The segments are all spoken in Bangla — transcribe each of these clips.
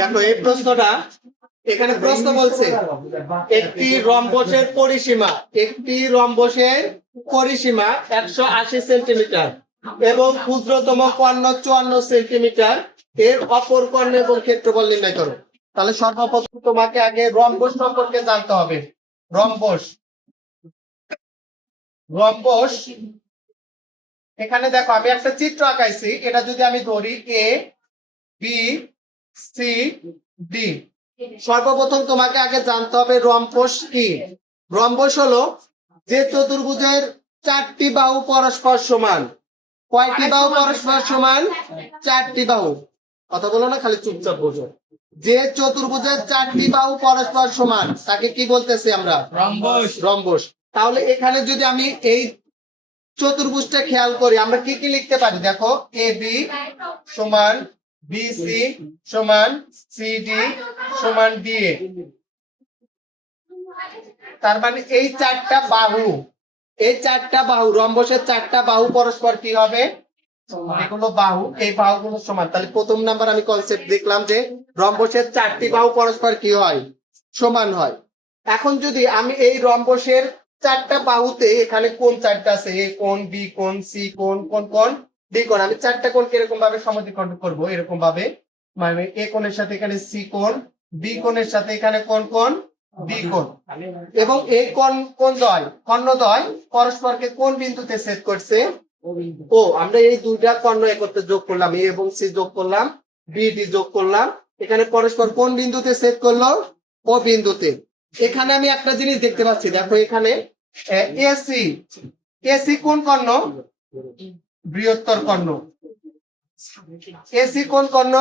দেখো এই প্রশ্নটা এখানে প্রশ্ন বলছে একটি রম্বসের পরিসীমা 180 সেন্টিমিটার এবং ক্ষুদ্রতম কর্ণ 54 সেন্টিমিটার এর অপর কর্ণ এবং ক্ষেত্রফল নির্ণয় করো। তাহলে সর্বপ্রথম তোমাকে আগে রম্বস সম্পর্কে জানতে হবে। রম্বস রম্বস এখানে দেখো আমি একটা চিত্র আঁকাইছি, এটা যদি আমি ধরি এ বি সি ডি। সর্বপ্রথম তোমাকে আগে জানতে হবে রম্বস কি। রম্বস হলো যে চতুর্ভুজের 4টি বাহু পরস্পর সমান। কয়টি বাহু পরস্পর সমান? 4টি বাহু। কথা বলো না, খালি চুপচাপ বোঝো। যে চতুর্ভুজের 4টি বাহু পরস্পর সমান তাকে কি বলতেছি আমরা? রম্বস। রম্বস। তাহলে এখানে যদি আমি এই চতুর্ভুজটা খেয়াল করি আমরা কি কি লিখতে পারি? দেখো এ বি সমান বিসি সমান সিডি সমান ডিএ। তার মানে এই 4টা বাহু, এই 4টা বাহু, রম্বসের 4টা বাহু পরস্পর কি হবে? এগুলো বাহু, এই বাহুগুলো সমান। তাহলে প্রথম নাম্বার আমি কনসেপ্ট দেখলাম যে রম্বসের 4টি বাহু পরস্পর কি হয়? সমান হয়। এখন যদি আমি এই রম্বসের 4টা বাহুতে এখানে কোণ 4টা আছে, এ কোণ, বি কোণ, সি কোণ, কোণ কোণ, ডি কোণ, আমি 4টা কোণকে এরকম ভাবে সমদ্বিখণ্ড করব। এরকম ভাবে মানে এ কোণের সাথে এখানে সি কোণ, বি কোণের সাথে এখানে কোণ কোণ, বি কোণ, এবং এই কোণ কোণদ্বয় কর্ণদ্বয় পরস্পরকে কোন বিন্দুতে ছেদ করছে? ও। আমরা এই দুইটা কর্ণ একত্রে যোগ করলাম, এ এবং সি যোগ করলাম, বি ডি যোগ করলাম, এখানে পরস্পর কোন বিন্দুতে ছেদ করলো? ও বিন্দুতে। এখানে আমি একটা জিনিস দেখতে পাচ্ছি, দেখো এখানে এসি, এসি কোন কর্ণ? বৃহত্তর কর্ণ। এসি কোন কর্ণ?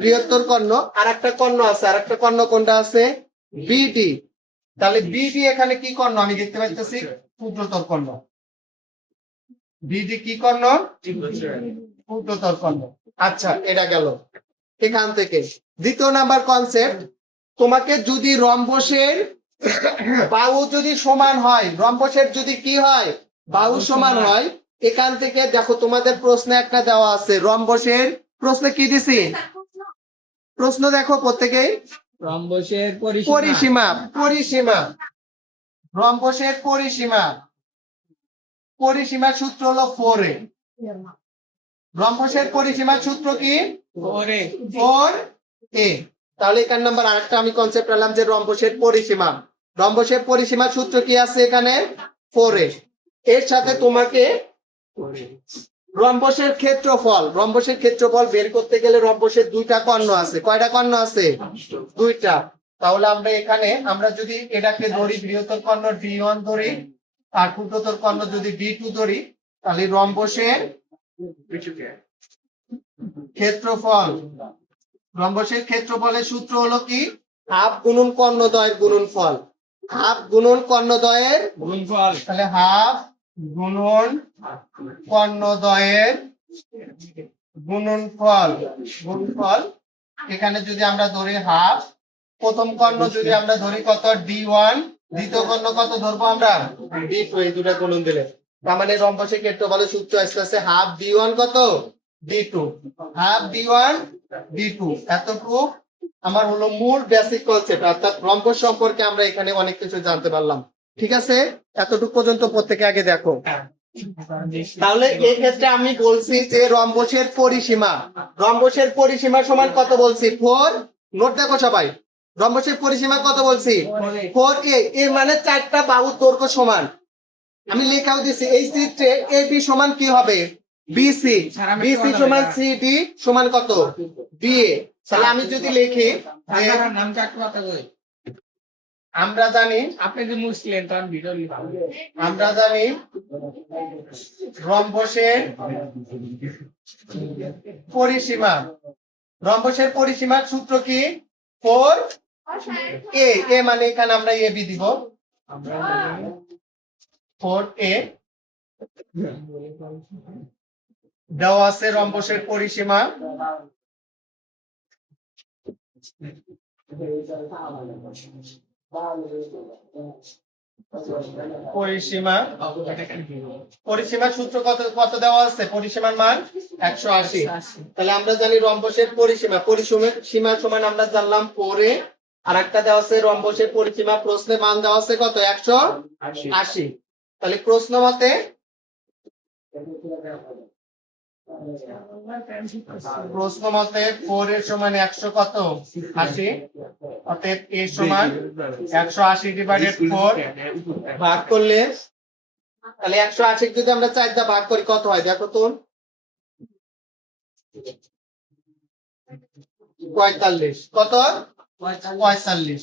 বৃহত্তর কর্ণ। আর একটা কর্ণ আছে, আর একটা কর্ণ কোনটা আছে? বিডি। তাহলে বিডি এখানে কি কর্ণ? আমি দেখতে পাচ্ছি ক্ষুদ্রতর কর্ণ। বিডি কি কর্ণ? ক্ষুদ্রতর কর্ণ। আচ্ছা, এটা গেল এখান থেকে। দ্বিতীয় নাম্বার কনসেপ্ট, তোমাকে যদি রম্বসের বাহু যদি সমান হয়, রম্বসের যদি কি হয়? বাহু সমান হয়। এখান থেকে দেখো তোমাদের প্রশ্নে একটা দেওয়া আছে, রম্বসের প্রশ্নে কি দিছি? প্রশ্ন দেখো প্রত্যেকেই। রম্বসের পরিসীমা, পরিসীমা, রম্বসের পরিসীমা, পরিসীমার সূত্র হলো 4a। রম্বসের পরিসীমার সূত্র কি? 4a। তাহলে এখান নাম্বার আরেকটা আমি কনসেপ্ট পেলাম যে রম্বসের পরিসীমা, রম্বসের পরিসীমার সূত্র কি আছে এখানে? 4a। এর সাথে তোমাকে রম্বসের ক্ষেত্রফল, রম্বসের ক্ষেত্রফল বের করতে গেলে রম্বসের দুইটা কর্ণ আছে। কয়টা কর্ণ আছে? দুইটা। তাহলে আমরা এখানে আমরা যদি এটাকে ধরি বৃহত্তর কর্ণ D1 ধরি আর ক্ষুদ্রতর কর্ণ যদি D2 ধরি, তাহলে রম্বসের ক্ষেত্রফল, রম্বসের ক্ষেত্রফলের সূত্র হলো কি? হাফ গুণন কর্ণদ্বয়ের গুণনফল। হাফ গুণন কর্ণদ্বয়ের গুণনফল। তাহলে হাফ গুণন কর্ণদ্বয়ের গুণনফল, গুণনফল। এখানে যদি আমরা ধরি হাফ, প্রথম কর্ণ যদি আমরা ধরি কত? D1, দ্বিতীয় কর্ণ কত ধরবো আমরা? D2। এই দুটা গুণন দিলে তার মানে রম্বসের ক্ষেত্রফলের সূত্র আসছে হাফ D1 কত? D2। Half D1 D2। এতটুকু আমার হলো মূল বেসিক কনসেপ্ট, অর্থাৎ রম্বস সম্পর্কে আমরা এখানে অনেক কিছু জানতে পারলাম। ঠিক আছে, এতটুকু পর্যন্ত প্রত্যেকে আগে দেখো। তাহলে এই ক্ষেত্রে আমি বলছি যে রম্বসের পরিসীমা, রম্বসের পরিসীমা সমান কত বলছি? 4। নোট দেখো সবাই, রম্বসের পরিসীমা কত বলছি? 4a। এর মানে 4টা বাহুর দৈর্ঘ্য সমান। আমি লেখাও দিছি এই চিত্রে AB সমান কি হবে? BC, BC সমান CD সমান কত? BA। তাহলে আমি যদি লিখি আমরা জানি, আপনি যে মুসলিম তার ভিডিও আমরা জানি রম্বসের পরিসীমা, রম্বসের পরিসীমার সূত্র কি? 4a। এ মানে এখানে আমরা AB দিব, 4a দেওয়া আছে রম্বসের পরিসীমা। পরিসীমা পরিসীমার সূত্র কত কত দেওয়া আছে? পরিসীমার মান 180। তাহলে আমরা জানি রম্বসের পরিসীমা সীমা সমান আমরা জানলাম 4a। আর একটা দেওয়া আছে রম্বসের পরিসীমা, প্রশ্নে মান দেওয়া আছে কত? 180। তাহলে প্রশ্ন মতে প্রশ্ন মতে 4 এর সমান 100 কত? 80। অতএব a সমান 180 ডিভাইডেড 4 ভাগ করলে, তাহলে 180 যদি আমরা 4 দিয়ে ভাগ করি কত হয় দেখো তো? 45। কত? 45।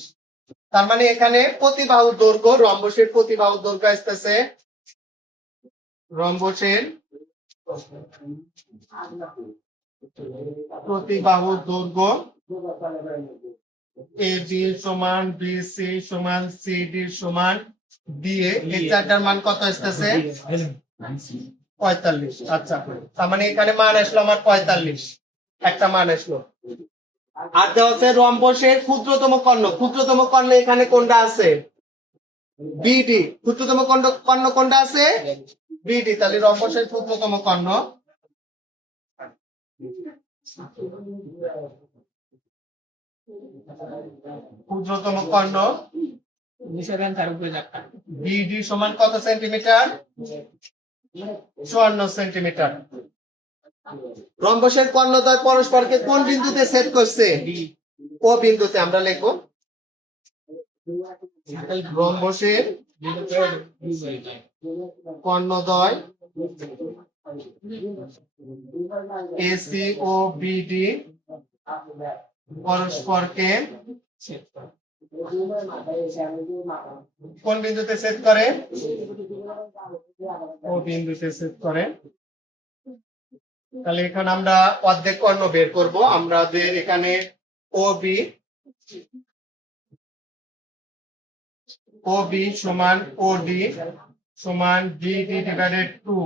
তার মানে এখানে প্রতিবাহুর দৈর্ঘ্য, রম্বসের প্রতিবাহুর দৈর্ঘ্য আসতেছে, রম্বসের প্রতিবাহুর দৈর্ঘ্য AB সমান BC সমান CD সমান DA, এই চারটার মান কত আসতেছে? 45। আচ্ছা, তার মানে এখানে মান আসলো আমার 45, একটা মান আসলো। আর দেওয়া আছে রম্বসের ক্ষুদ্রতম কর্ণ। ক্ষুদ্রতম কর্ণ এখানে কোনটা আছে? BD। ক্ষুদ্রতম কর্ণ কোনটা আছে? BD। তাহলে রম্বসের ক্ষুদ্রতম কর্ণ BD সমান কত সেন্টিমিটার? 54 সেন্টিমিটার। রম্বসের কর্ণদ্বয় পরস্পরকে কোন বিন্দুতে ছেদ করছে? ও বিন্দুতে। আমরা লিখব রম্বসের কর্ণদ্বয় AC ও BD পরস্পরকে কোন বিন্দুতে ছেদ করে? ও বিন্দুতে ছেদ করে। তাহলে এখানে আমরা অর্ধেক কর্ণ বের করব। আমাদের এখানে OB সমান OD সমান BD ডিভাইডেড 2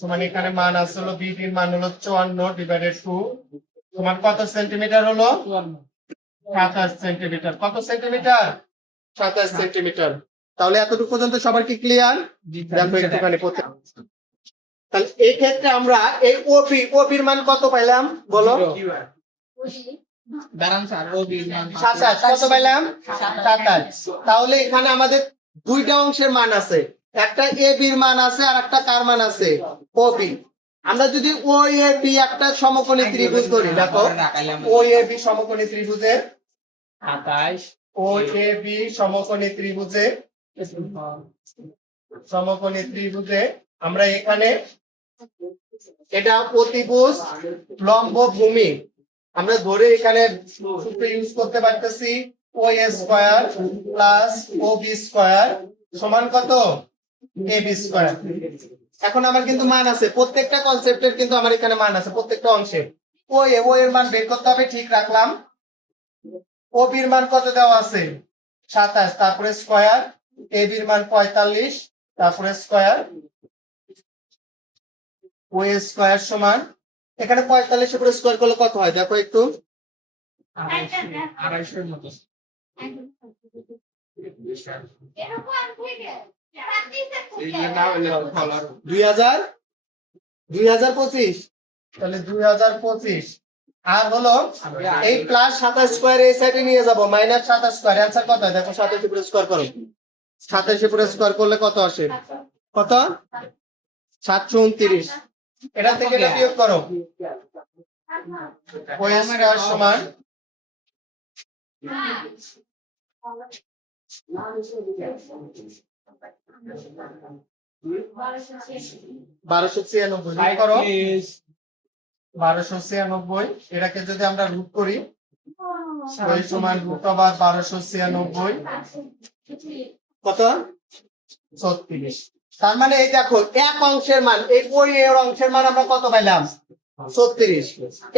সমান, এখানে মান আসলো BD এর মান হলো 54 ডিভাইডেড 2 সমান কত সেন্টিমিটার হলো? 27 সেন্টিমিটার। কত সেন্টিমিটার? 27 সেন্টিমিটার। তাহলে এতটুকু পর্যন্ত সবার কি ক্লিয়ার? দেখো একটুখানি পড়তে। তাহলে এই ক্ষেত্রে আমরা এই ওবির মান কত পাইলাম বলো? 27। কত পাইলাম? 27। তাহলে এখানে আমাদের দুইটা অংশের মান আছে, একটা এ বির মান আছে আর একটা কার মান আছে? ওবি। আমরা যদি ও এ বি একটা সমকোণী ত্রিভুজ ধরি, দেখো ও এ বি সমকোণী ত্রিভুজের 28 ও এ বি সমকোণী ত্রিভুজে আমরা এখানে এটা অতিভুজ লম্ব ভূমি আমরা ধরে এখানে সূত্র ইউজ করতে পারতেছি, ও এ স্কয়ার প্লাস ও বি স্কয়ার সমান কত? A B square. এখন আমার কিন্তু মান আছে, প্রত্যেকটা কনসেপ্টের কিন্তু আমার এখানে মান আছে, প্রত্যেকটা অংশে। ও এর মান বের করতে হবে, ঠিক রাখলাম। ও বির মান কত দেওয়া আছে? 27, তারপরে স্কয়ার। এ বির মান 45, তারপরে স্কয়ার। ও স্কয়ার সমান, এখানে 45 এর উপরে স্কয়ার করলে কত হয় দেখো একটু? 250 মতো। 2025। তাহলে 2025 আর হলো এই প্লাস 27 স্কয়ার এই সাইডে নিয়ে যাব, মাইনাস 27 স্কয়ার। অ্যানসার কত হয় দেখো? 27 এর উপরে স্কয়ার করো। 27 এর উপরে স্কয়ার করলে কত আসে? কত? 729। এটা থেকে এটা বিয়োগ করো। ও স্কয়ার সমান 1296 করো। 1296, এটাকে যদি আমরা রুট করি ওই সমান √1296 কত? 36। তার মানে এই দেখো এক অংশের মান, এই ওই এর অংশের মান আমরা কত পাইলাম? 36।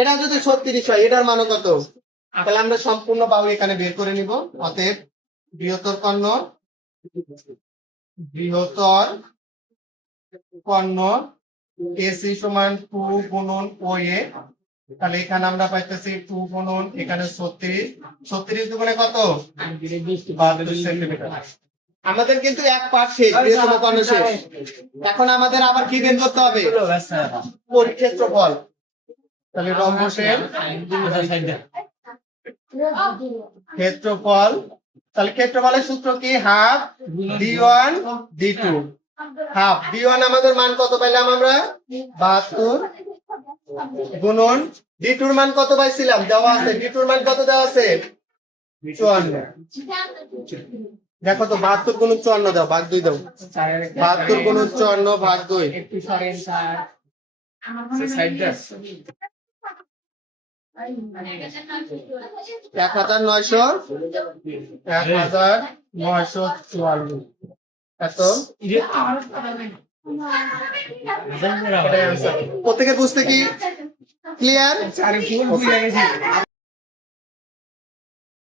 এটা যদি 36 হয় এটার মান কত? তাহলে আমরা সম্পূর্ণ বাহু এখানে বের করে নিব। অতএব বৃহত্তর কর্ণ এসি সমান 2 গুণন ও এ। তাহলে এখানে আমরা পাইতেছি 2 গুণন এখানে 36 দুগুণে কত? 72 সেন্টিমিটার। আমাদের কিন্তু এক পার্ট শেষ, বৃহত্তম কর্ণ শেষ। এখন আমাদের আবার কি বের করতে হবে? পরিক্ষেত্রফল। তাহলে রম্বসের ক্ষেত্রফল, তাহলে ক্ষেত্রফলের সূত্র কি? Half d1 d2। Half d1 আমাদের মান কত পাইলাম আমরা? 72 গুণন d2 এর মান কত পাইছিলাম? দেওয়া আছে। d2 এর মান কত দেওয়া আছে? 54। দেখো তো 72 গুণন 54 দাও, ভাগ 2 দাও। 72 গুণন 54 ভাগ 2। একটু সরেন স্যার সাইডটা 1944 এত। এটাই answer। প্রত্যেকের বুঝতে কি ক্লিয়ার? স্যার ফুল বুঝে গেছি